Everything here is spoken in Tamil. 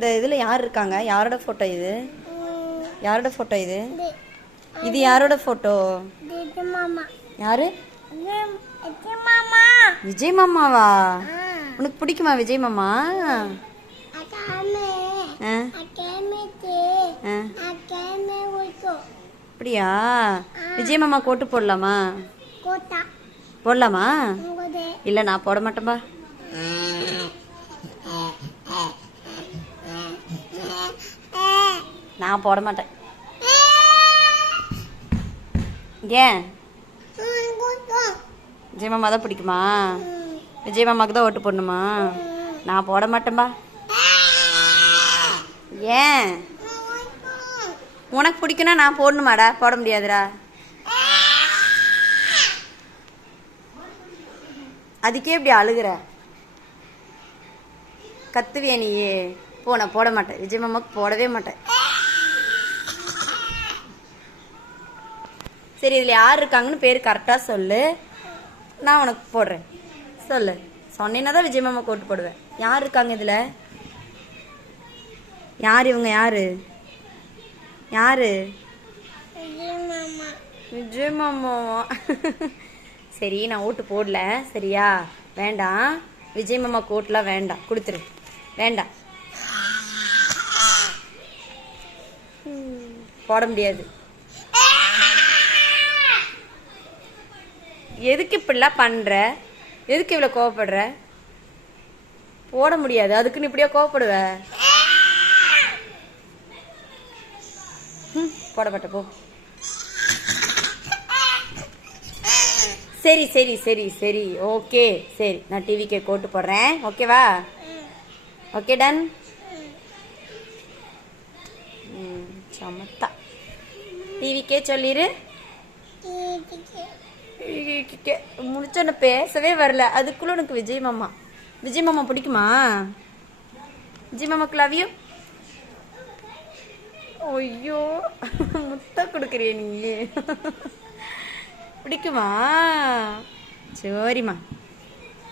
இந்த இதுல யார் இருக்காங்க? யாரோட போட்டோ இது? யாரோட போட்டோ இது? இது யாரோட போட்டோ? யாரு? விஜய் மாமாவா? உனக்கு பிடிக்குமா விஜய் மாமா? அப்படியா? விஜய் மாமா கோட்டு போடலாமா? போடலாமா? இல்ல நான் போட மாட்டேன்பா. நான் போட மாட்டேன். ஏன்? விஜய் மாமா தான் பிடிக்குமா? விஜய் மாமாக்கு தான் ஓட்டு போடணுமா? நான் போட மாட்டேன்பா. ஏன்? உனக்கு பிடிக்குன்னா நான் போடணுமாடா? போட முடியாதுடா. அதுக்கே இப்படி அழுகுற, கத்துவிய நீயே? நான் போட மாட்டேன். விஜய் மாமாக்கு போடவே மாட்டேன். சரி, இதில் யார் இருக்காங்கன்னு பேர் கரெக்டாக சொல்லு, நான் உனக்கு போடுறேன். சொல்லு. சொன்னேன்னா தான் விஜய் மாமா ஓட்டு போடுவேன். யார் இருக்காங்க இதில்? யார் இவங்க? யாரு? யாரு? விஜய் மாமாவா? சரி, நான் ஓட்டு போடல. சரியா? வேண்டாம். விஜய் மாமா ஓட்டுலாம் வேண்டாம். கொடுத்துரு. வேண்டாம், போட முடியாது. எதுக்கு இப்படிலாம் பண்ற? எதுக்கு இவ்வளோ கோவப்படுற? போட முடியாது. அதுக்குன்னு இப்படியா கோவப்படுவ? போட மாட்டேன், போ. சரி சரி சரி சரி, ஓகே. சரி, நான் டிவிக்கே கோட்டு போடுறேன். ஓகேவா? Okay, done. சமத்தா டிவிக்கே சொல்லிரு. முடிச்சோன்னு பேசவே வரல, அதுக்குள்ள உனக்கு விஜய் மாமா. விஜய் மாமா பிடிக்குமா? விஜய் மாமாக்கு லவ் யூ. ஐயோ, முத்த கொடுக்குறிய நீ. பிடிக்குமா? சரிம்மா.